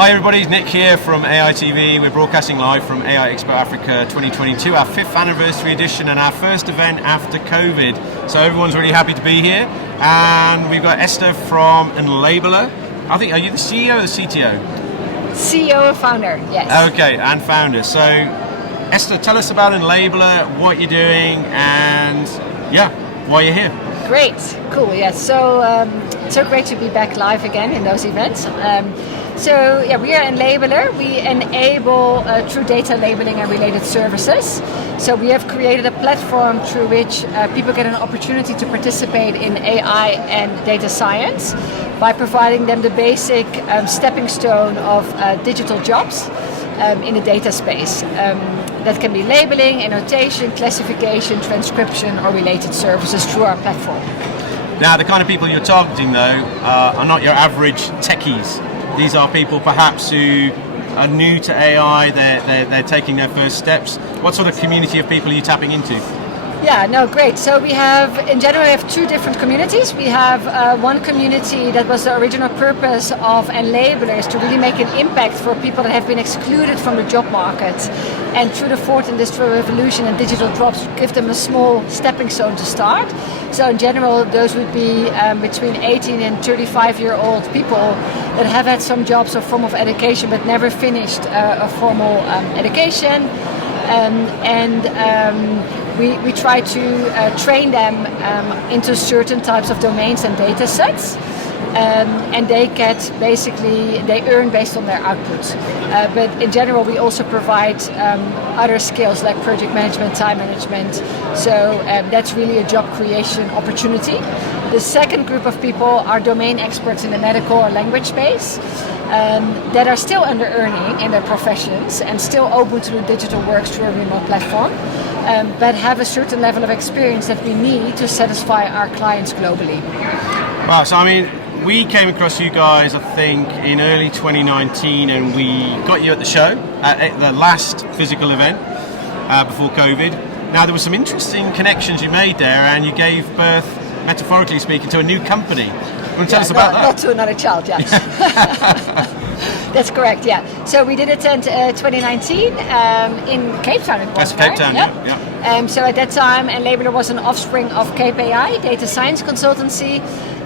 Hi everybody, Nick here from AI TV. We're broadcasting live from AI Expo Africa 2022, our 5th anniversary edition and our first event after COVID. So everyone's really happy to be here. And we've got Esther from Enlabeler. I think, are you the CEO or the CTO? CEO and founder, yes. Okay, and founder. So Esther, tell us about Enlabeler, what you're doing, and why you're here. Great, cool, yes. So great to be back live again in those events. We are Enlabeler. We enable true data labeling and related services. So we have created a platform through which people get an opportunity to participate in AI and data science by providing them the basic stepping stone of digital jobs in the data space. That can be labeling, annotation, classification, transcription, or related services through our platform. Now, the kind of people you're targeting, though, are not your average techies. These are people perhaps who are new to AI, they're taking their first steps. What sort of community of people are you tapping into? Yeah, no, great. So we have, in general, we have two different communities. We have one community that was the original purpose of Enlabeler, is to really make an impact for people that have been excluded from the job market. And through the fourth industrial revolution and digital jobs, give them a small stepping stone to start. So in general, those would be between 18 and 35-year-old people that have had some jobs or form of education but never finished a formal education. We try to train them into certain types of domains and data sets. And they earn based on their output. But in general, we also provide other skills like project management, time management. So that's really a job creation opportunity. The second group of people are domain experts in the medical or language space that are still under earning in their professions and still open to do digital work through a remote platform, but have a certain level of experience that we need to satisfy our clients globally. Wow, so I mean, we came across you guys, I think, in early 2019, and we got you at the show, at the last physical event before COVID. Now, there were some interesting connections you made there, and you gave birth, metaphorically speaking, to a new company. You want to tell us about that? Not to another child, yes. That's correct, yeah. So we did attend 2019 in Cape Town. That's Cape Town, yeah. So at that time, Enlabeler was an offspring of Cape AI, data science consultancy.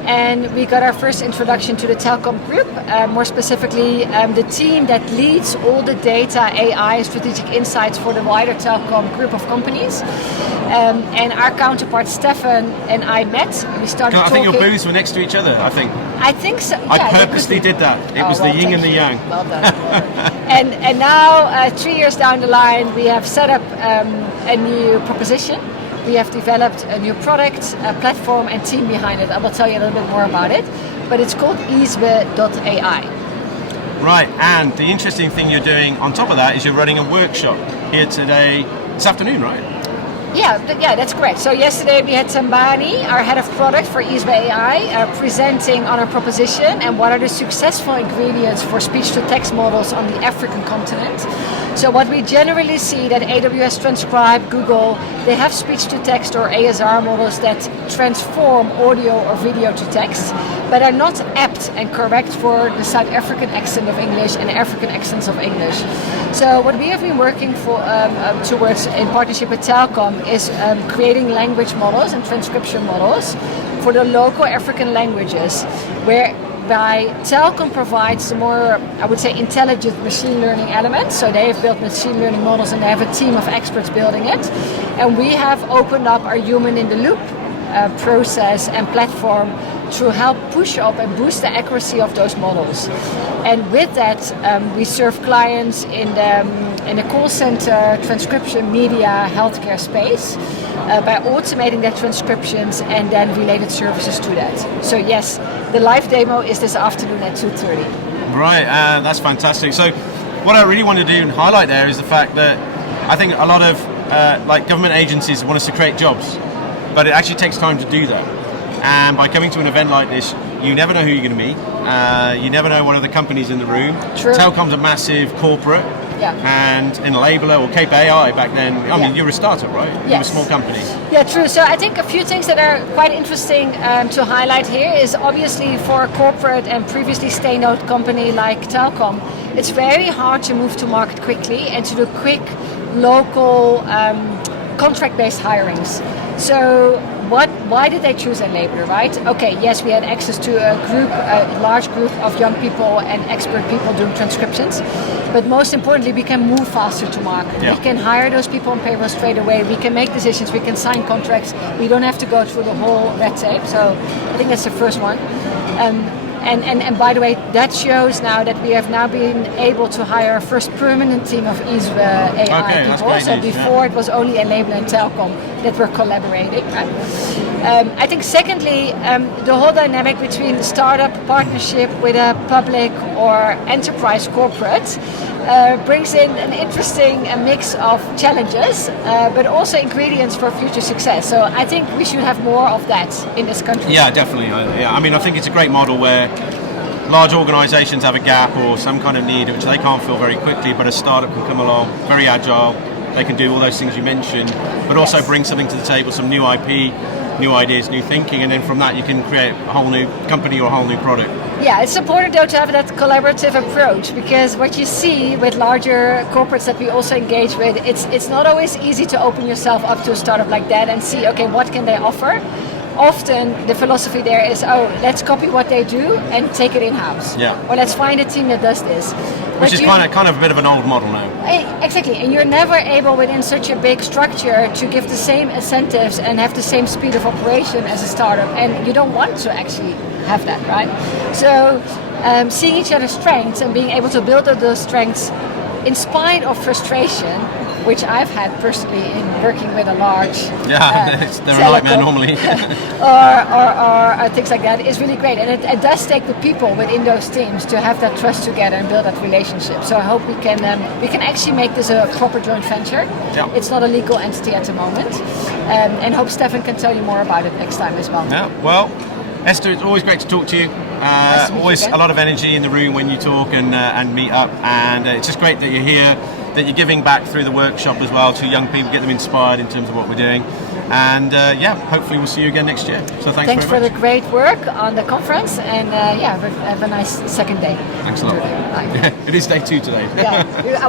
And we got our first introduction to the telecom group, more specifically the team that leads all the data, AI, strategic insights for the wider telecom group of companies. And our counterpart Stefan and I met. We started talking. I think your booths were next to each other, I think. I think so. I purposely did that. It was the yin and the yang. Well done. and now, 3 years down the line, we have set up a new proposition. We have developed a new product, a platform and team behind it. I will tell you a little bit more about it. But it's called easbe.ai. Right, and the interesting thing you're doing on top of that is you're running a workshop here today, this afternoon, right? Yeah, that's correct. So yesterday we had Sambani, our head of product for Easbe AI, presenting on our proposition and what are the successful ingredients for speech-to-text models on the African continent. So what we generally see that AWS Transcribe, Google, they have speech-to-text or ASR models that transform audio or video to text, but are not apt and correct for the South African accent of English and African accents of English. So what we have been working towards in partnership with Telkom is creating language models and transcription models for the local African languages, whereby Telkom provides the more, I would say, intelligent machine learning elements. So they have built machine learning models and they have a team of experts building it. And we have opened up our human in the loop process and platform to help push up and boost the accuracy of those models. And with that, we serve clients in the call center, transcription, media, healthcare space by automating their transcriptions and then related services to that. So yes, the live demo is this afternoon at 2:30. Right, that's fantastic. So what I really want to do and highlight there is the fact that I think a lot of government agencies want us to create jobs, but it actually takes time to do that. And by coming to an event like this, you never know who you're going to meet. You never know what other companies in the room. True. Telkom's a massive corporate. Yeah. And Enlabeler or Cape AI back then, I mean, you're a startup, right? Yes. You're a small company. Yeah, true. So I think a few things that are quite interesting to highlight here is obviously for a corporate and previously stay-note company like Telkom, it's very hard to move to market quickly and to do quick local contract-based hirings. So why did they choose Enlabeler, right? Okay, yes, we had access to a large group of young people and expert people doing transcriptions, but most importantly, we can move faster to market. Yeah. We can hire those people on payroll straight away. We can make decisions. We can sign contracts. We don't have to go through the whole red tape. So I think that's the first one. And by the way, that shows now that we have now been able to hire our first permanent team of AI people. So before it was only Enlabeler and Telkom that were collaborating. Right? I think secondly, the whole dynamic between the startup partnership with a public or enterprise corporate brings in an interesting mix of challenges, but also ingredients for future success. So I think we should have more of that in this country. Yeah, definitely. I mean, I think it's a great model where large organisations have a gap or some kind of need which they can't fill very quickly, but a startup can come along, very agile. They can do all those things you mentioned, but also bring something to the table, some new IP, new ideas, new thinking, and then from that you can create a whole new company or a whole new product. Yeah, it's important though to have that collaborative approach, because what you see with larger corporates that we also engage with, it's not always easy to open yourself up to a startup like that and see, okay, what can they offer? Often the philosophy there is, oh, let's copy what they do and take it in-house. Yeah. Or let's find a team that does this. Which is kind of a bit of an old model now. Exactly, and you're never able within such a big structure to give the same incentives and have the same speed of operation as a startup, and you don't want to actually have that, right? So seeing each other's strengths and being able to build on those strengths in spite of frustration, which I've had personally in working with a large they're a nightmare normally, or things like that, is really great. And it does take the people within those teams to have that trust together and build that relationship. So I hope we can actually make this a proper joint venture. Yeah. It's not a legal entity at the moment, and hope Stefan can tell you more about it next time as well. Yeah. Well, Esther, it's always great to talk to you. Always a lot of energy in the room when you talk and meet up, and it's just great that you're here, that you're giving back through the workshop as well to young people, get them inspired in terms of what we're doing, and hopefully we'll see you again next year. So thanks for the great work on the conference, and have a nice second day. Thanks a lot. It is day 2 today. Yeah.